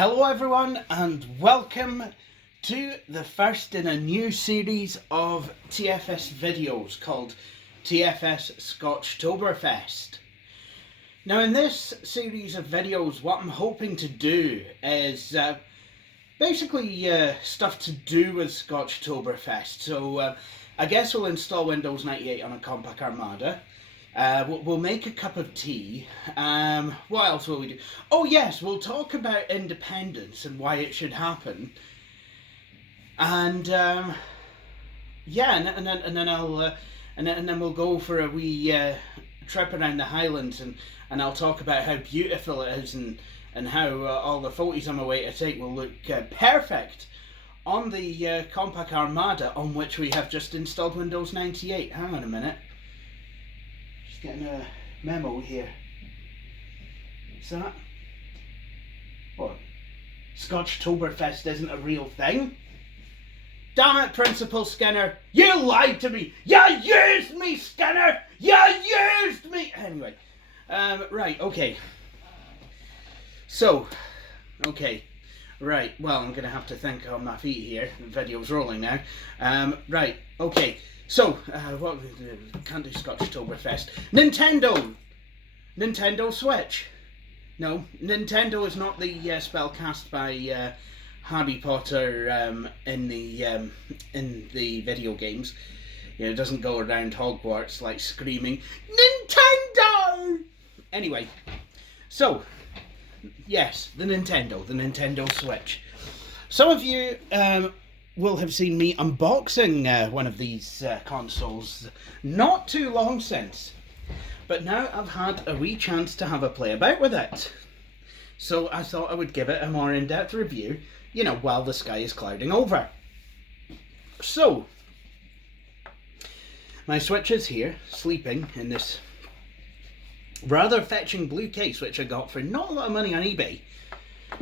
Hello everyone and welcome to the first in a new series of TFS videos called TFS Scotchtoberfest. Now in this series of videos what I'm hoping to do is basically stuff to do with Scotchtoberfest. So I guess we'll install Windows 98 on a Compaq Armada. We'll make a cup of tea. What else will we do? Oh yes, we'll talk about independence and why it should happen. And yeah, and then we'll go for a wee trip around the Highlands, and I'll talk about how beautiful it is and how all the photos on my way to take will look perfect on the Compaq Armada, on which we have just installed Windows 98. Hang on a minute. Getting a memo here. Is that? What? Scotchtoberfest isn't a real thing? Damn it, Principal Skinner! You lied to me! You used me, Skinner! You used me! Anyway. Right, okay. So, okay. Right, well, I'm going to have to think on my feet here. The video's rolling now. Right, okay. So, what can't do Scotchtoberfest. Nintendo Switch. No, Nintendo is not the spell cast by Harry Potter in the video games. You know, it doesn't go around Hogwarts like screaming Nintendo. Anyway, so yes, the Nintendo Switch. Some of you will have seen me unboxing one of these consoles not too long since, but now I've had a wee chance to have a play about with it, so I thought I would give it a more in-depth review, you know, while the sky is clouding over. So my Switch is here, sleeping in this rather fetching blue case, which I got for not a lot of money on eBay. I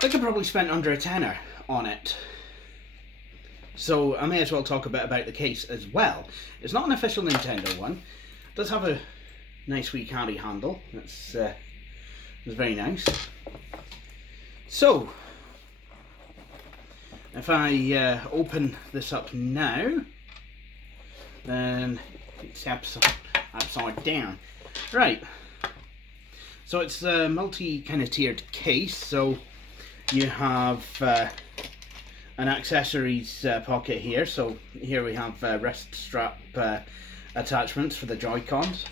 think I probably spent under a tenner on it. So I may as well talk a bit about the case as well. It's not an official Nintendo one. It does have a nice wee carry handle. That's very nice. So if I open this up now, then it's upside down. Right. So it's a multi kind of tiered case. So you have an accessories pocket here. So here we have wrist strap attachments for the Joy-Cons.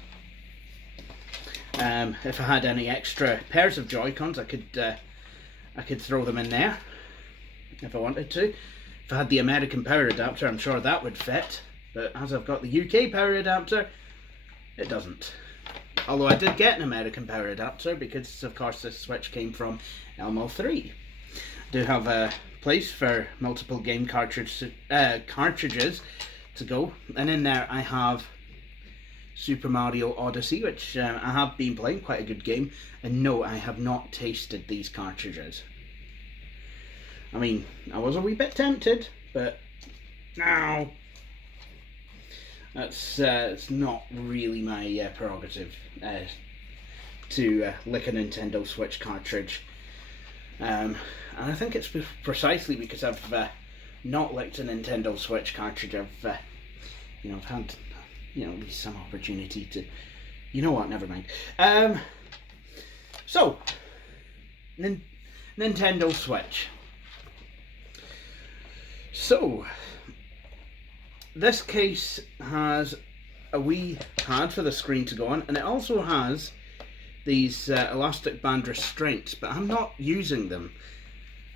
If I had any extra pairs of Joy-Cons, I could throw them in there if I wanted to. If I had the American power adapter, I'm sure that would fit, but as I've got the UK power adapter, it doesn't. Although I did get an American power adapter because of course this Switch came from Elmo 3. I do have a place for multiple game cartridges to go, and in there I have Super Mario Odyssey, which I have been playing, quite a good game, and no, I have not tasted these cartridges. I mean, I was a wee bit tempted, but no, that's it's not really my prerogative to lick a Nintendo Switch cartridge. And I think it's precisely because I've not licked a Nintendo Switch cartridge. I've had, at least some opportunity to, you know what, never mind. So, Nintendo Switch. So, this case has a wee pad for the screen to go on, and it also has these elastic band restraints, but I'm not using them.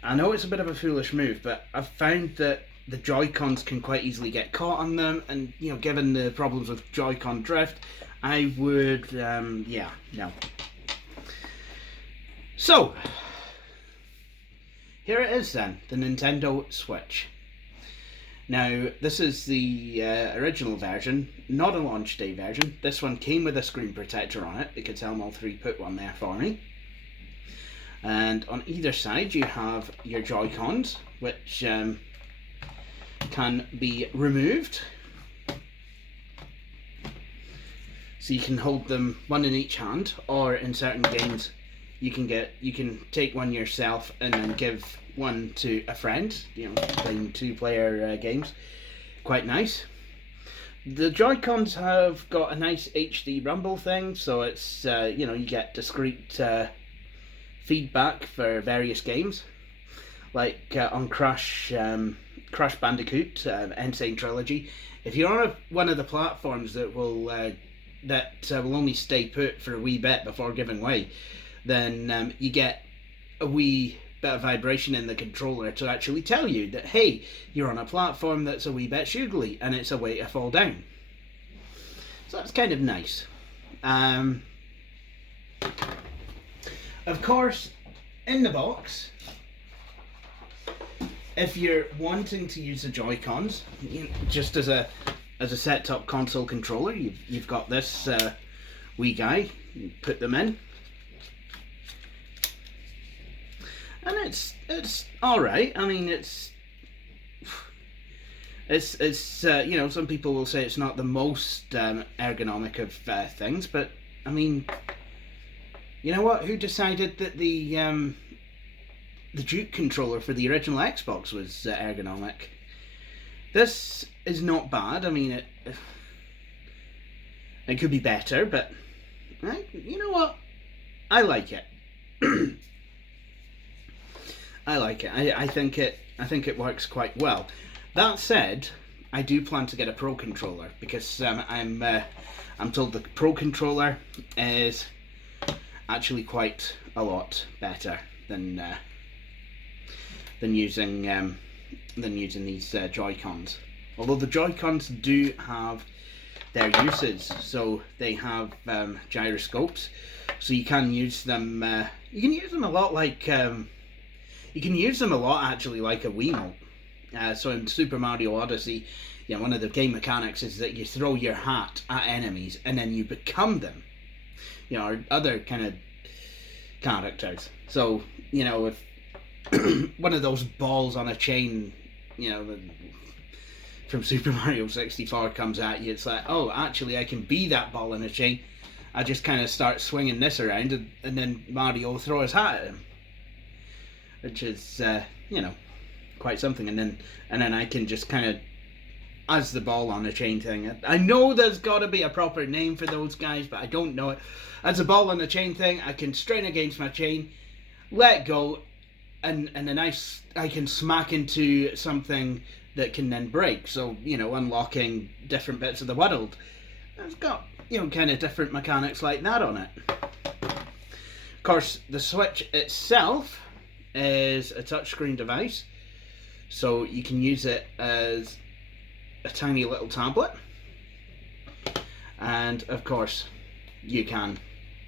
I know it's a bit of a foolish move, but I've found that the Joy-Cons can quite easily get caught on them, and given the problems with Joy-Con drift, I would, yeah, no. So, here it is then, the Nintendo Switch. Now, this is the original version, not a launch day version. This one came with a screen protector on it because Elmo 3 put one there for me. And on either side you have your Joy-Cons, which can be removed. So you can hold them one in each hand, or in certain games you can take one yourself and then give one to a friend. Playing 2-player games, quite nice. The Joy-Cons have got a nice HD rumble thing, so it's you get discrete feedback for various games, like on Crash Bandicoot N. Sane Trilogy. If you're on one of the platforms that will only stay put for a wee bit before giving way, then you get a wee bit of vibration in the controller to actually tell you that, hey, you're on a platform that's a wee bit sugly and it's a way to fall down. So that's kind of nice. Of course, in the box, if you're wanting to use the Joy-Cons, just as a set-top console controller, you've got this wee guy. You put them in, and it's all right. I mean, it's some people will say it's not the most ergonomic of things, but I mean, you know what? Who decided that the Duke controller for the original Xbox was ergonomic? This is not bad. I mean, it could be better, but you know what? I like it. I like it. I think it works quite well. That said, I do plan to get a Pro controller because I'm told the Pro controller is actually quite a lot better than using these Joy-Cons. Although the Joy-Cons do have their uses, so they have gyroscopes, so you can use them. You can use them a lot like actually like a Wiimote. So in Super Mario Odyssey, one of the game mechanics is that you throw your hat at enemies and then you become them. Or other kind of characters. So if one of those balls on a chain, from Super Mario 64 comes at you, it's like, oh, actually I can be that ball on a chain. I just kind of start swinging this around, and then Mario will throw his hat at him, which is quite something. And then I can just kind of, as the ball on a chain thing, I know there's got to be a proper name for those guys, but I don't know it. As a ball on a chain thing, I can strain against my chain, let go, and then I can smack into something that can then break. So unlocking different bits of the world. It's got kind of different mechanics like that on it. Of course, the Switch itself is a touchscreen device, so you can use it as a tiny little tablet, and of course you can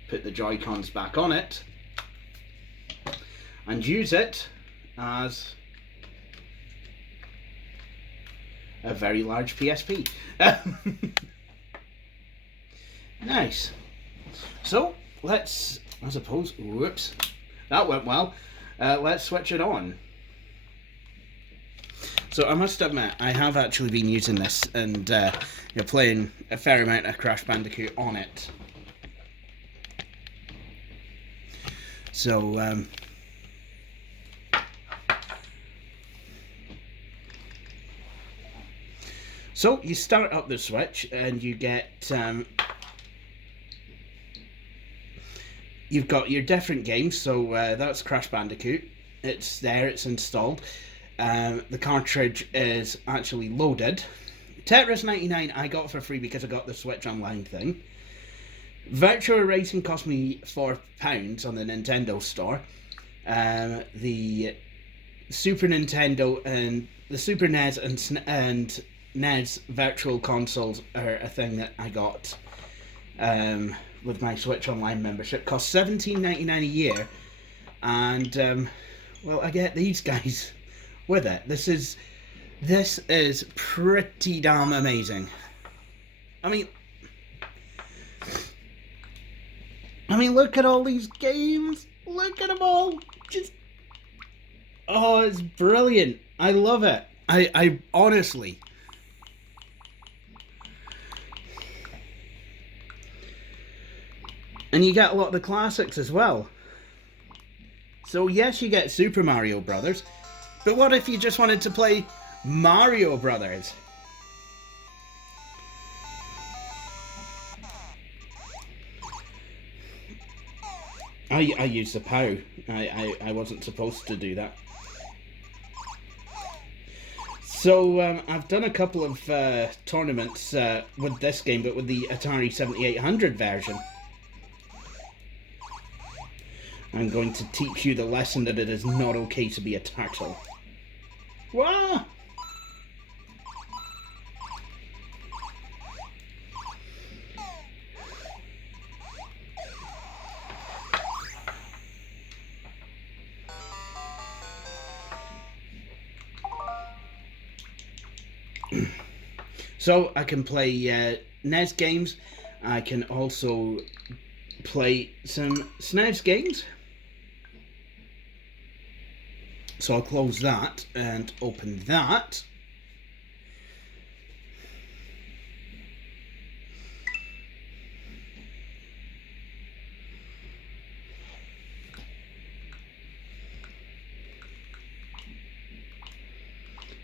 put the Joy-Cons back on it and use it as a very large PSP. Nice. So let's, whoops, that went well. Let's switch it on. So I must admit, I have actually been using this and you're playing a fair amount of Crash Bandicoot on it. So so you start up the Switch and you get you've got your different games. So that's Crash Bandicoot. It's there, it's installed. The cartridge is actually loaded. Tetris 99 I got for free because I got the Switch Online thing. Virtua Racing cost me £4 on the Nintendo store. The Super Nintendo and the Super NES and NES virtual consoles are a thing that I got with my Switch Online membership. Cost $17.99 a year, and well, I get these guys with it. This is pretty damn amazing. I mean, look at all these games. Look at them all. Just, oh, it's brilliant. I love it. I honestly. And you get a lot of the classics as well. So yes, you get Super Mario Brothers, but what if you just wanted to play Mario Brothers? I used the POW. I wasn't supposed to do that. So I've done a couple of tournaments with this game, but with the Atari 7800 version. I'm going to teach you the lesson that it is not okay to be a turtle. Wah! So I can play NES games. I can also play some SNES games. So I'll close that and open that.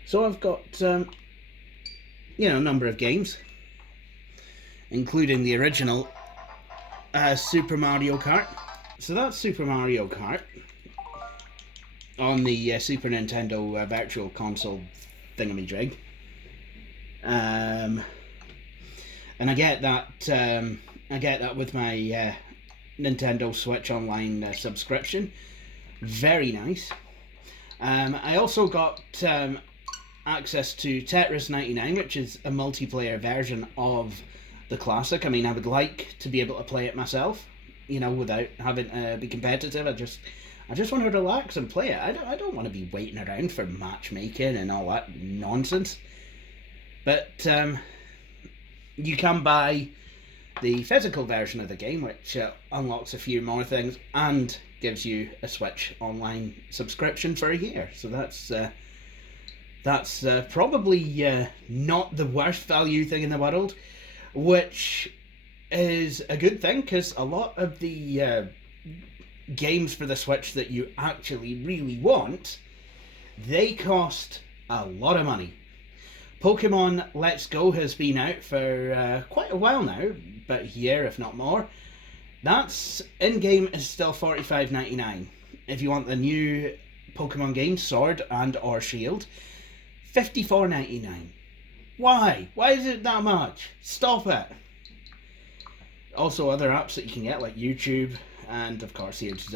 So I've got, you know, a number of games, including the original Super Mario Kart. So that's Super Mario Kart on the Super Nintendo Virtual Console thingamajig. And I get that with my Nintendo Switch Online subscription. Very nice. I also got access to Tetris 99, which is a multiplayer version of the classic. I mean, I would like to be able to play it myself, you know, without having to be competitive. I just want to relax and play it. I don't want to be waiting around for matchmaking and all that nonsense. But you can buy the physical version of the game, which unlocks a few more things and gives you a Switch Online subscription for a year. So that's probably not the worst value thing in the world, which is a good thing, because a lot of the games for the Switch that you actually really want, they cost a lot of money. Pokemon Let's Go has been out for quite a while now, about a year if not more. That's in-game is still $45.99. If you want the new Pokemon game, Sword and or Shield, $54.99. Why? Why is it that much? Stop it. Also other apps that you can get, like YouTube, and of course here's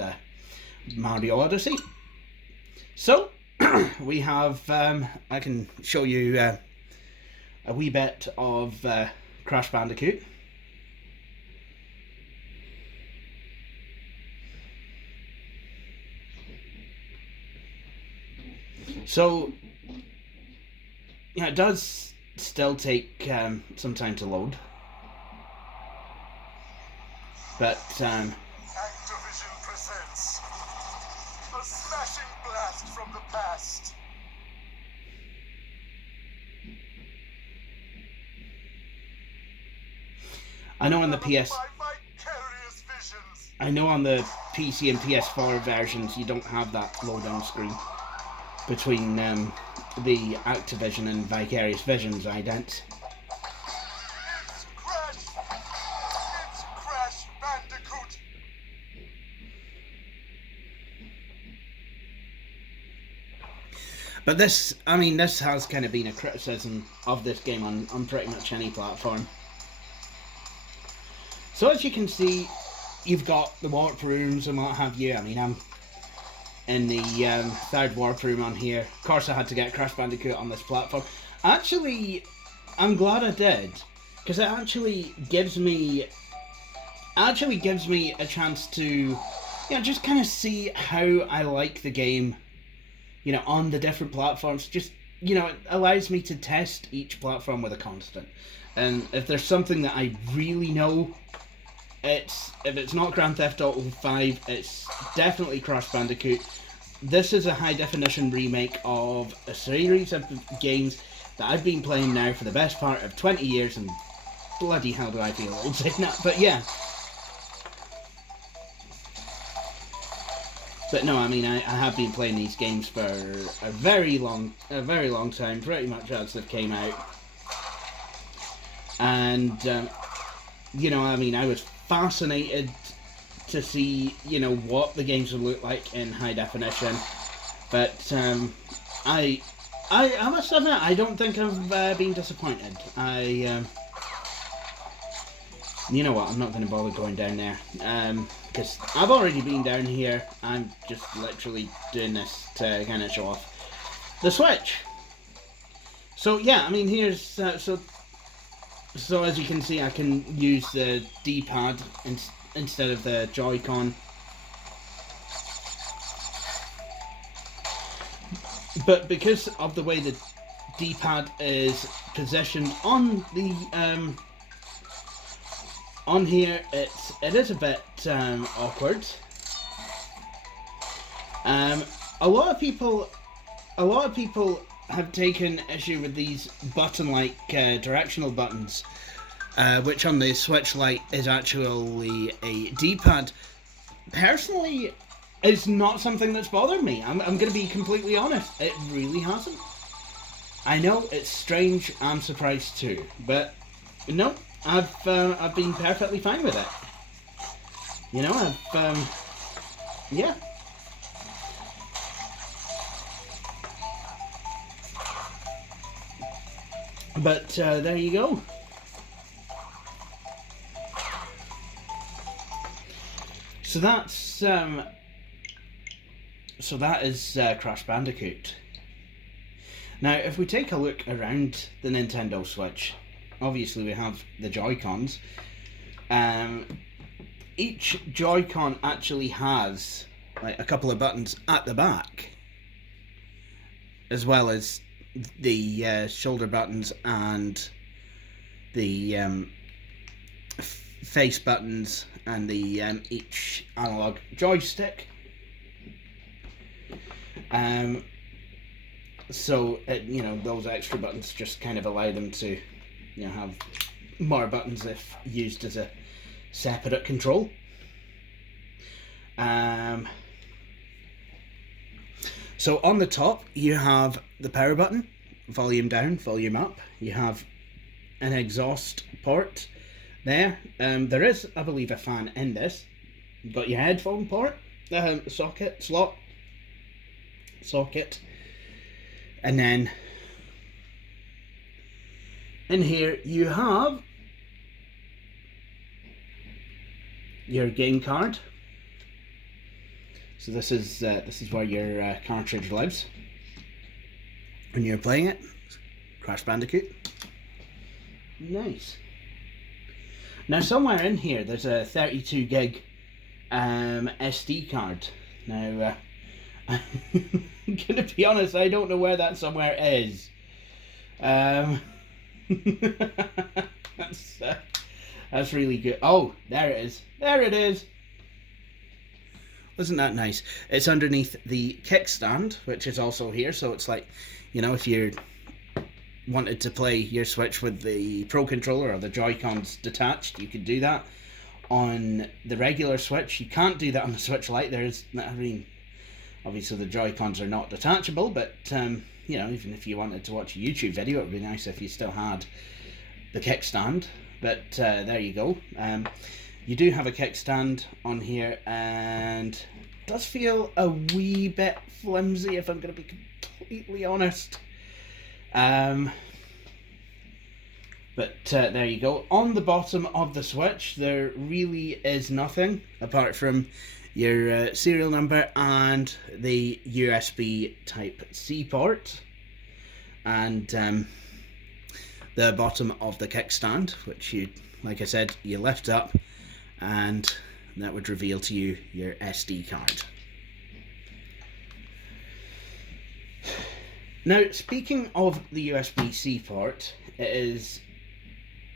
Mario Odyssey. So we have, I can show you a wee bit of Crash Bandicoot. So yeah, it does still take some time to load, but Activision presents a smashing blast from the past. I know on the PS, My vicarious visions. I know on the PC and PS4 versions you don't have that load-on screen between the Activision and Vicarious Visions idents. It's Crash! It's Crash Bandicoot! But this, I mean, this has kind of been a criticism of this game on pretty much any platform. So as you can see, you've got the warp rooms and what have you. I mean, I'm in the third warp room on here. Of course I had to get Crash Bandicoot on this platform. Actually, I'm glad I did, because it actually gives me a chance to, you know, just kind of see how I like the game, you know, on the different platforms. Just, you know, it allows me to test each platform with a constant. And if there's something that I really know, if it's not Grand Theft Auto 5, it's definitely Crash Bandicoot. This is a high definition remake of a series of games that I've been playing now for the best part of 20 years, and bloody hell do I feel old saying that, but yeah. But no, I mean, I have been playing these games for a very long time, pretty much as they came out. And, you know, I mean, I was fascinated to see, you know, what the games would look like in high definition. But I must admit, I don't think I've been disappointed. You know what, I'm not going to bother going down there. Because I've already been down here. I'm just literally doing this to kind of show off the Switch. So yeah, I mean, here's so as you can see, I can use the D-pad instead of the Joy-Con. But because of the way the D-pad is positioned on the on here, it is a bit awkward. A lot of people have taken issue with these button-like directional buttons, which on the Switch Lite is actually a D-pad. Personally, it's not something that's bothered me. I'm going to be completely honest. It really hasn't. I know it's strange. I'm surprised too, but no, I've been perfectly fine with it. You know, yeah. But there you go. So that is Crash Bandicoot. Now, if we take a look around the Nintendo Switch, obviously we have the Joy-Cons. Each Joy-Con actually has like a couple of buttons at the back, as well as the shoulder buttons and the face buttons and the each analog joystick. So you know, those extra buttons just kind of allow them to, you know, have more buttons if used as a separate control. So on the top you have the power button, volume down, volume up. You have an exhaust port there. There is, I believe, a fan in this. You've got your headphone port, socket, and then in here you have your game card. So this is where your cartridge lives when you're playing it. Crash Bandicoot. Nice. Now somewhere in here there's a 32 gig SD card. Now I'm gonna be honest, I don't know where that somewhere is. That's really good. Oh, there it is. There it is. Wasn't that nice? It's underneath the kickstand, which is also here. So it's like, you know, if you wanted to play your Switch with the Pro Controller or the Joy-Cons detached, you could do that. On the regular Switch, you can't do that on the Switch Lite. There's, I mean, obviously the Joy-Cons are not detachable, but you know, even if you wanted to watch a YouTube video, it would be nice if you still had the kickstand. But there you go. You do have a kickstand on here, and it does feel a wee bit flimsy, if I'm going to be completely honest. But there you go. On the bottom of the Switch, there really is nothing apart from your serial number and the USB Type-C port, and the bottom of the kickstand, which you, like I said, you lift up, and that would reveal to you your SD card. Now, speaking of the USB-C port, it is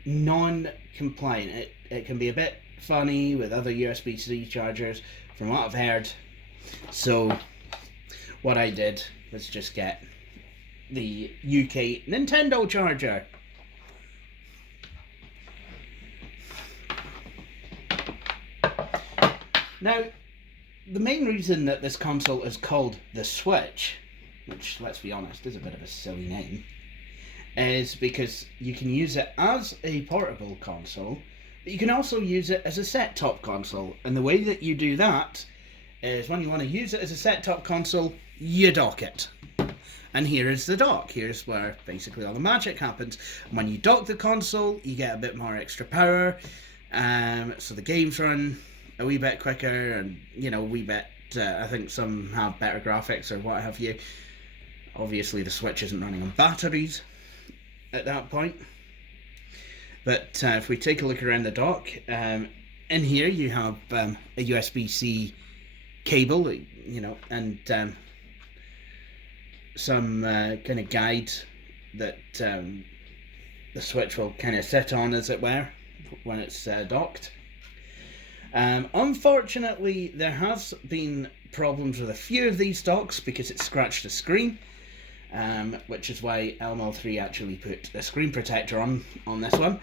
non-compliant. It can be a bit funny with other USB-C chargers, from what I've heard. So what I did was just get the UK Nintendo charger. Now, the main reason that this console is called the Switch, which, let's be honest, is a bit of a silly name, is because you can use it as a portable console, but you can also use it as a set-top console. And the way that you do that is when you want to use it as a set-top console, you dock it. And here is the dock. Here's where basically all the magic happens. When you dock the console, you get a bit more extra power, so the games run a wee bit quicker, and a wee bit, I think some have better graphics or what have you. Obviously the Switch isn't running on batteries at that point. But if we take a look around the dock, in here you have a USB-C cable, and some kind of guide that the Switch will kind of sit on, as it were, when it's docked. Unfortunately, there has been problems with a few of these docks because it scratched the screen, which is why LML3 actually put a screen protector on this one.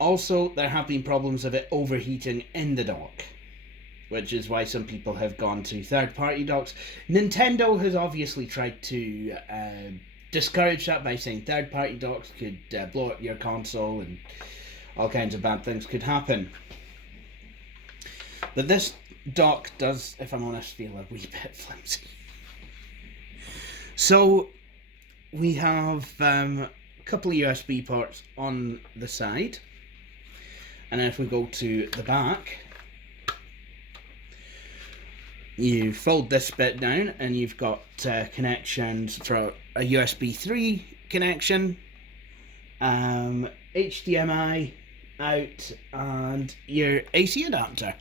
Also, there have been problems of it overheating in the dock, which is why some people have gone to third-party docks. Nintendo has obviously tried to discourage that by saying third-party docks could blow up your console and all kinds of bad things could happen. But this dock does, if I'm honest, feel a wee bit flimsy. So we have a couple of USB ports on the side, and then if we go to the back, you fold this bit down and you've got connections for a USB 3 connection, HDMI out, and your AC adapter.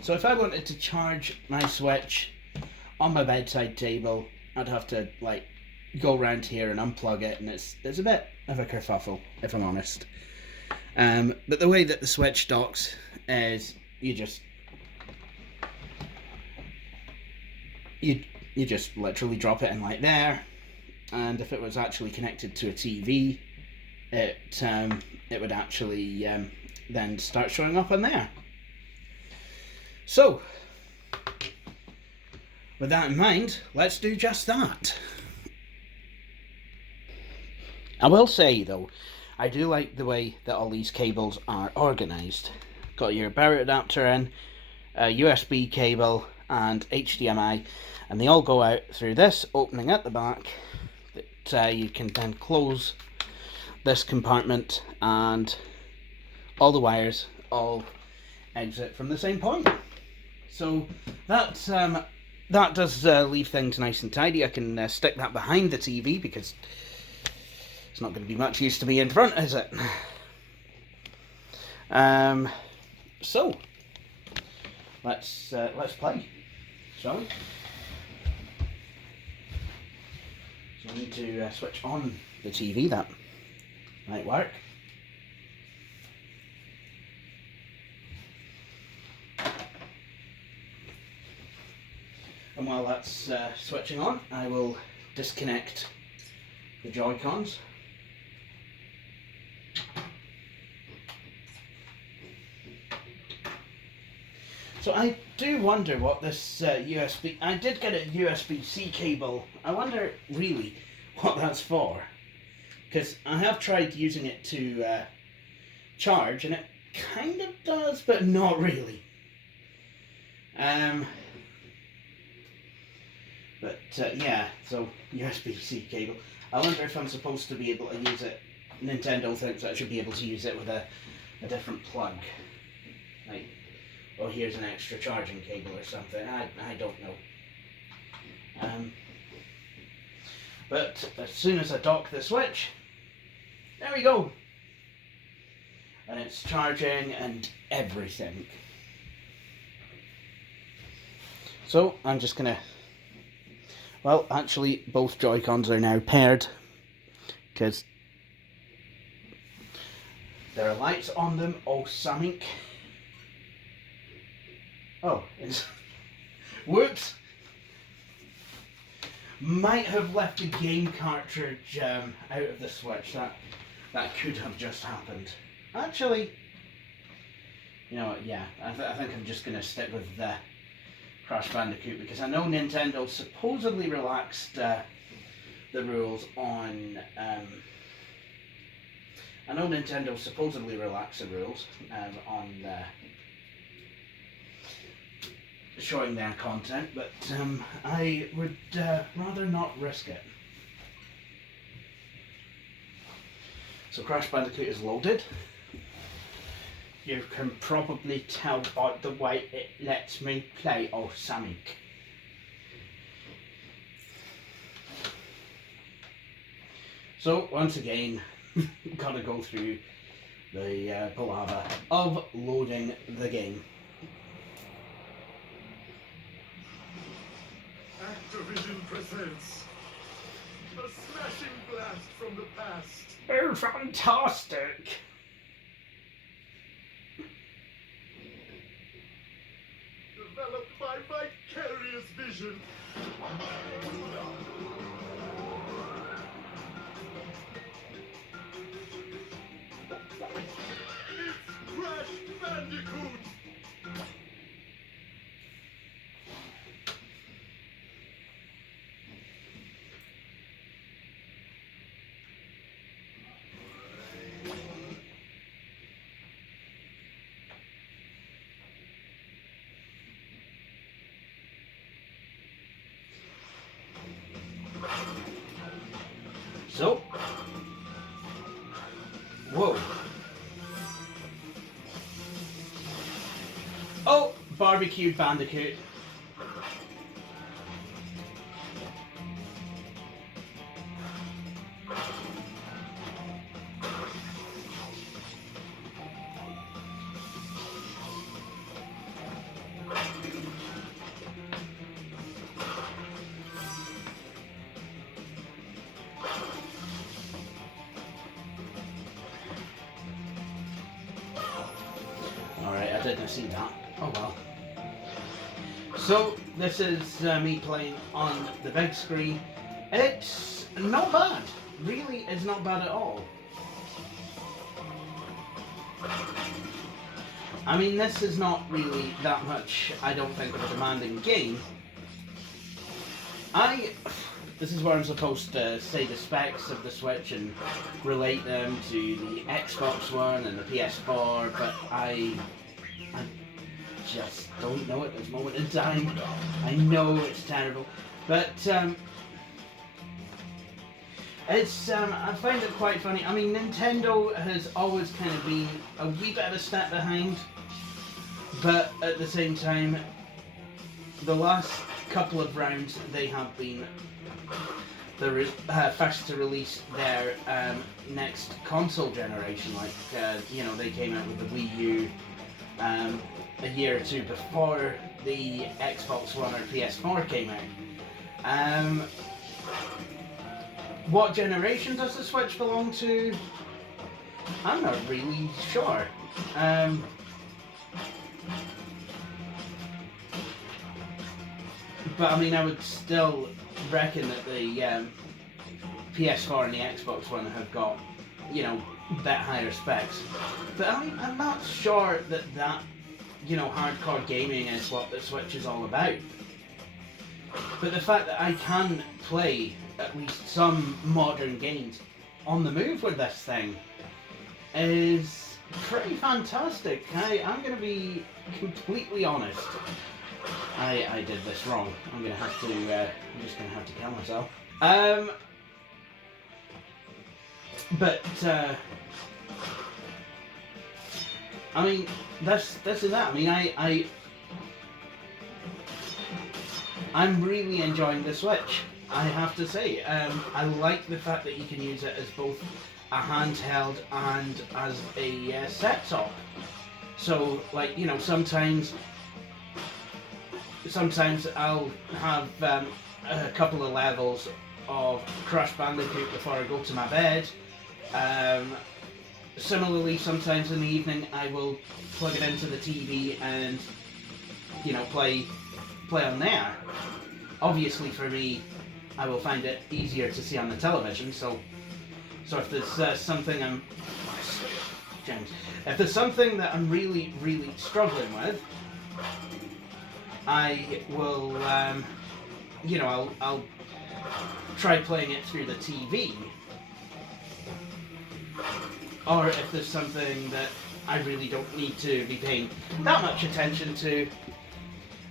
So if I wanted to charge my Switch on my bedside table, I'd have to go around here and unplug it, and it's a bit of a kerfuffle, if I'm honest. But the way that the Switch docks is you just literally drop it in like there, and if it was actually connected to a TV, it would actually then start showing up on there. So, with that in mind, let's do just that. I will say though, I do like the way that all these cables are organised. Got your power adapter in, a USB cable and HDMI, and they all go out through this opening at the back that you can then close this compartment, and all the wires all exit from the same point. So that does leave things nice and tidy. I can stick that behind the TV because it's not going to be much use to me in front, is it? So let's play, shall we? So we need to switch on the TV. That might work. And while that's switching on, I will disconnect the Joy-Cons. So I do wonder what this USB... I did get a USB-C cable. I wonder really what that's for. Because I have tried using it to charge, and it kind of does, but not really. Yeah, so USB-C cable. I wonder if I'm supposed to be able to use it. Nintendo thinks I should be able to use it with a different plug. Like, oh, here's an extra charging cable or something. I don't know. But as soon as I dock the Switch, there we go. And it's charging and everything. So I'm just gonna... Well, actually, both Joy-Cons are now paired because there are lights on them. Oh, something. Oh, it's... Whoops! Might have left the game cartridge out of the Switch. That could have just happened. Actually, You know what, yeah, I think I'm just going to stick with Crash Bandicoot, because I know Nintendo supposedly relaxed the rules on... I know Nintendo supposedly relaxed the rules on showing their content, but I would rather not risk it. So Crash Bandicoot is loaded. You can probably tell by the way it lets me play or something. So once again, gotta go through the palaver of loading the game. Activision presents a smashing blast from the past. Oh, fantastic! Developed by Vicarious Vision. It's Crash Bandicoot! So, whoa. Oh, barbecued Bandicoot. Alright, I didn't see that. Oh well. So, this is me playing on the big screen. It's not bad. Really, it's not bad at all. I mean, this is not really that much, I don't think, of a demanding game. This is where I'm supposed to say the specs of the Switch and relate them to the Xbox One and the PS4, but I just don't know at this moment in time. I know it's terrible, but it's I find it quite funny. I mean, Nintendo has always kind of been a wee bit of a step behind, but at the same time, the last couple of rounds they have been the first to release their next console generation. Like you know, they came out with the Wii U a year or two before the Xbox One or PS4 came out. What generation does the Switch belong to? I'm not really sure. But I mean, I would still reckon that the PS4 and the Xbox One have got, you know, a bit higher specs. But I mean, I'm not sure that you know, hardcore gaming is what the Switch is all about. But the fact that I can play at least some modern games on the move with this thing is pretty fantastic. I'm going to be completely honest. I did this wrong. I'm just going to have to kill myself. But I mean, this and that. I mean, I'm really enjoying the Switch, I have to say. I like the fact that you can use it as both a handheld and as a set-top. So, like, you know, sometimes I'll have a couple of levels of Crash Bandicoot before I go to my bed. Similarly, sometimes in the evening I will plug it into the TV and, you know, play on there. Obviously for me, I will find it easier to see on the television, so if there's something I'm James. If there's something that I'm really, really struggling with, I will, I'll try playing it through the TV. Or if there's something that I really don't need to be paying that much attention to,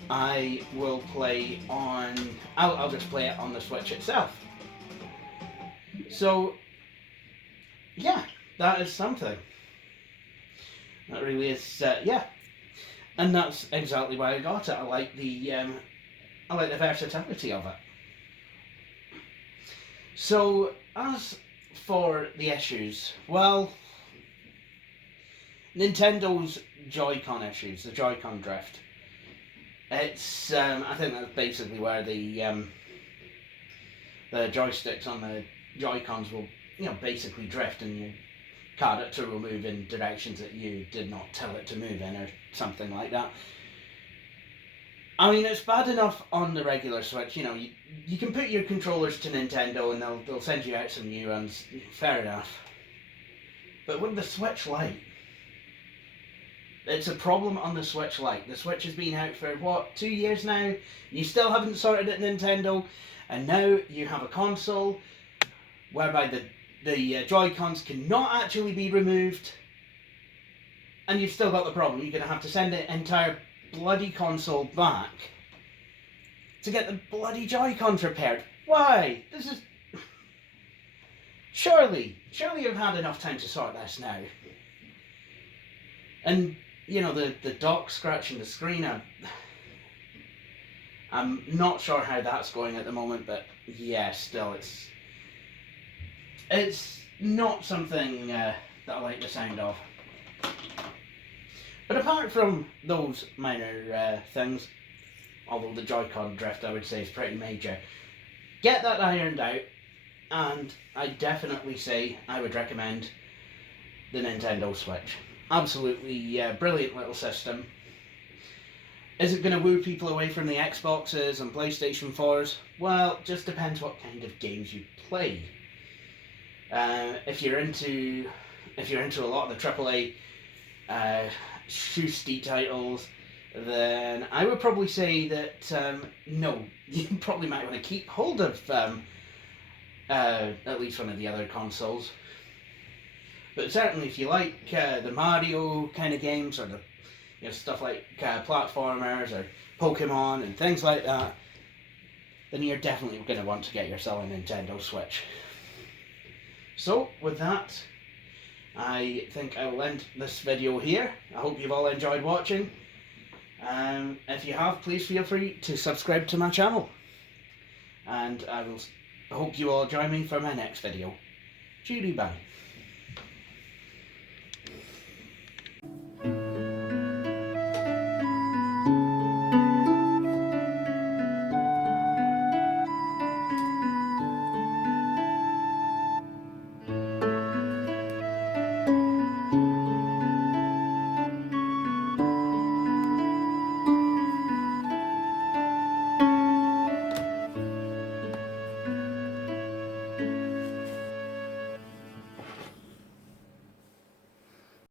I will play on, I'll just play it on the Switch itself. So, yeah, that is something. That really is, yeah. And that's exactly why I got it. I like the versatility of it. So, as for the issues, well, Nintendo's Joy-Con issues, the Joy-Con drift. It's, I think that's basically where the joysticks on the Joy-Cons will, basically drift, and your character will move in directions that you did not tell it to move in, or something like that. I mean, it's bad enough on the regular Switch. You can put your controllers to Nintendo and they'll send you out some new ones. Fair enough. But with the Switch Lite, it's a problem on the Switch Lite. The Switch has been out for, 2 years now? You still haven't sorted it, Nintendo. And now you have a console whereby the Joy-Cons cannot actually be removed. And you've still got the problem. You're going to have to send the entire bloody console back to get the bloody Joy-Cons repaired. Why? This is... Surely you've had enough time to sort this now. And, the dock scratching the screen, I'm not sure how that's going at the moment, but yeah, still, it's not something that I like the sound of. But apart from those minor things, although the Joy-Con drift I would say is pretty major, get that ironed out, and I definitely say I would recommend the Nintendo Switch. Absolutely brilliant little system. Is it going to woo people away from the Xboxes and PlayStation 4s? Well, just depends what kind of games you play. If you're into a lot of the AAA shoosty titles, then I would probably say that no, you probably might want to keep hold of at least one of the other consoles. But certainly, if you like the Mario kind of games, or the stuff like platformers or Pokemon and things like that, then you're definitely going to want to get yourself a Nintendo Switch. So, with that, I think I will end this video here. I hope you've all enjoyed watching. If you have, please feel free to subscribe to my channel. And I hope you all join me for my next video. Cheery bye.